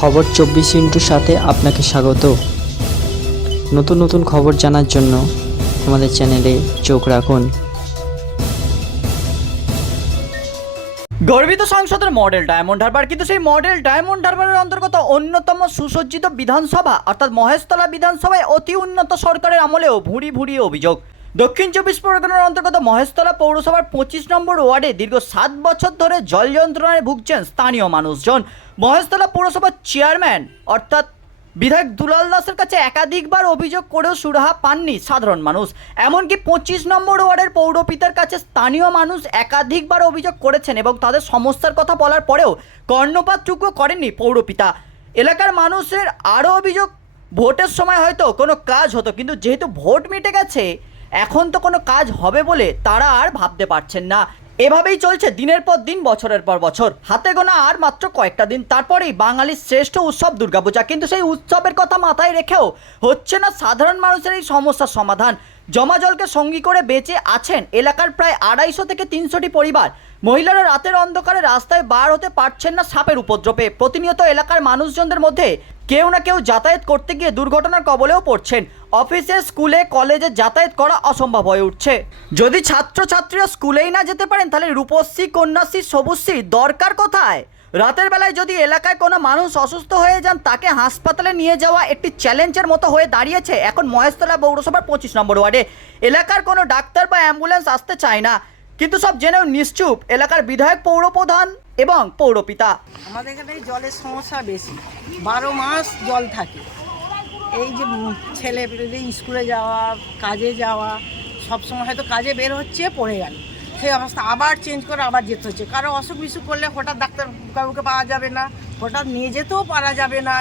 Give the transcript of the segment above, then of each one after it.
খবর চব্বিশ ইন্টুর সাথে আপনাকে স্বাগত। নতুন নতুন খবর জানার জন্য আমাদের চ্যানেলে চোখ রাখুন। গর্বিত সংসদের মডেল ডায়মন্ড হারবার, কিন্তু সেই মডেল ডায়মন্ড হারবারের অন্তর্গত অন্যতম সুসজ্জিত বিধানসভা, অর্থাৎ মহেশতলা বিধানসভায় অতি উন্নত সরকারের আমলেও ভুঁড়ি ভুঁড়ি অভিযোগ। দক্ষিণ চব্বিশ পরগনার অন্তর্গত মহেশতলা পৌরসভার পঁচিশ নম্বর ওয়ার্ডে দীর্ঘ সাত বছর ধরে জল যন্ত্রণায় ভুগছেন স্থানীয় মানুষজন। মহেশতলা পৌরসভার চেয়ারম্যান, অর্থাৎ বিধায়ক দুলাল দাসের কাছে একাধিকবার অভিযোগ করেও সুরাহা পাননি সাধারণ মানুষ। এমনকি পঁচিশ নম্বর ওয়ার্ডের পৌরপিতার কাছে স্থানীয় মানুষ একাধিকবার অভিযোগ করেছেন এবং তাদের সমস্যার কথা বলার পরেও কর্ণপাতটুকু করেননি পৌরপিতা। এলাকার মানুষের আরও অভিযোগ, ভোটের সময় হয়তো কোনো কাজ হতো, কিন্তু যেহেতু ভোট মিটে গেছে এখন তো কোনো কাজ হবে বলে তারা আর ভাবতে পারছেন না। এভাবেই চলছে দিনের পর দিন, বছরের পর বছর। হাতে গোনা আর মাত্র কয়েকটা দিন, তারপরেই বাঙালির শ্রেষ্ঠ উৎসব দুর্গাপূজা। কিন্তু সেই উৎসবের কথা মাথায় রেখেও হচ্ছে না সাধারণ মানুষের এই সমস্যার সমাধান। জমা জলকে সঙ্গী করে বেঁচে আছেন এলাকার প্রায় আড়াইশো থেকে তিনশোটি পরিবার। মহিলারা রাতের অন্ধকারে রাস্তায় বার হতে পারছেন না সাপের উপদ্রবে। প্রতিনিয়ত এলাকার মানুষজনদের মধ্যে কেউ না কেউ যাতায়াত করতে গিয়ে দুর্ঘটনার কবলেও পড়ছেন। অফিসে স্কুলে, কলেজে যাতায়াত করা অসম্ভব হয়ে উঠছে। যদি ছাত্রছাত্রীরা স্কুলেই না যেতে পারেন, তাহলে রূপশ্রী, কন্যাশ্রী, সবুজশ্রী দরকার কোথায়? রাতের বেলায় যদি এলাকায় কোনো মানুষ অসুস্থ হয়ে যান, তাকে হাসপাতালে নিয়ে যাওয়া একটি চ্যালেঞ্জের মতো হয়ে দাঁড়িয়েছে এখন মহেশতলা পৌরসভার পঁচিশ নম্বর ওয়ার্ডে। এলাকার কোনো ডাক্তার বা অ্যাম্বুলেন্স আসতে চায় না, কিন্তু সব জেনেও নিশ্চুপ এলাকার বিধায়ক, পৌরপ্রধান এবং পৌরপিতা। আমাদের এখানে জলের সমস্যা বেশি। বারো মাস জল থাকে। এই যে ছেলে স্কুলে যাওয়া কাজে যাওয়া সবসময় হয়তো কাজে বের হচ্ছে পড়ে গেল। সেই অবস্থা আবার চেঞ্জ করে আবার যেতে হচ্ছে। কারও অসুখ বিসুখ করলে হঠাৎ ডাক্তার কাউকে পাওয়া যাবে না হঠাৎ নিয়ে যেতেও পারা যাবে না।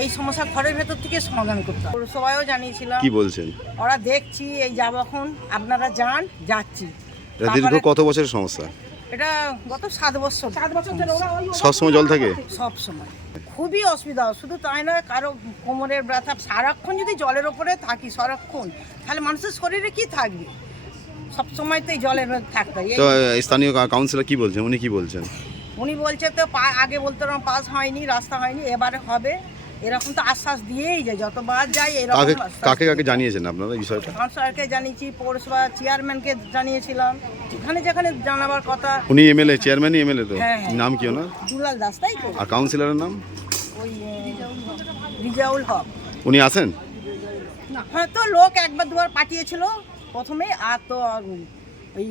এই সমস্যা ঘরের ভেতর থেকে সমাধান করতে হবে। সবাইও জানিয়েছিলাম। কি বলছেন? ওরা দেখছি এই যাব এখন। আপনারা যান যাচ্ছি। দীর্ঘ কত বছরের সমস্যা? এটা গত সাত বছর। সাত বছর সব সময় জল থাকে? সব সময়। খুবই অসুবিধা শুধু তাই নয় কারও কোমরের ব্যথা সারাক্ষণ যদি জলের ওপরে থাকি সারাক্ষণ তাহলে মানুষের শরীরে কি থাকবে? সব সময় তো এই জলের মধ্যে থাকতে হয়। তো স্থানীয় কাউন্সিলর কি বলছেন? উনি কি বলছেন? উনি বলছে তো পা- আগে বলতে পাস হয়নি রাস্তা হয়নি এবারে হবে। এরকম তো আশ্বাস দিয়েই যায় যতবার যাই এরকম কাকে কাকে কাকে জানিয়েছেন আপনারা বিষয়টা? কাউন্সিলরকে জানিয়েছি পৌরসভা চেয়ারম্যানকে জানিয়েছিলাম যেখানে যেখানে জানাবার কথা। উনি এমএলএ চেয়ারম্যানই এমএলএ তো? হ্যাঁ, হ্যাঁ। নাম কি ওনার? দুলাল দাস তাই তো? আর কাউন্সিলরের নাম? ওই রিজাউল হক। উনি আছেন? হ্যাঁ তো লোক একবার দুবার পাঠিয়েছিল প্রথমে আর তো ওই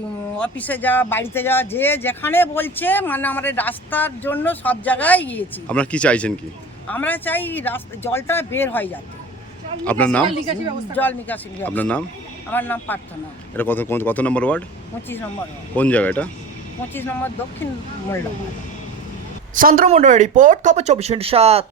অফিসে যাওয়া বাড়িতে যাওয়া যে যেখানে বলছে মানে আমরা রাস্তার জন্য সব জায়গায় গিয়েছি। আপনারা কি চাইছেন কি? আমরা চাই রাস্তা জলটা বের হয় যাতে। আপনার নাম? জল নিকাশি আপনার নাম? আমার নাম প্রার্থনা এটা কত কোন- কত নম্বর ওয়ার্ড? পঁচিশ নম্বর কোন জায়গা এটা? পঁচিশ নম্বর দক্ষিণ মোল্লা। চন্দ্রমন্ডলের রিপোর্ট খবর চব্বিশ সাত।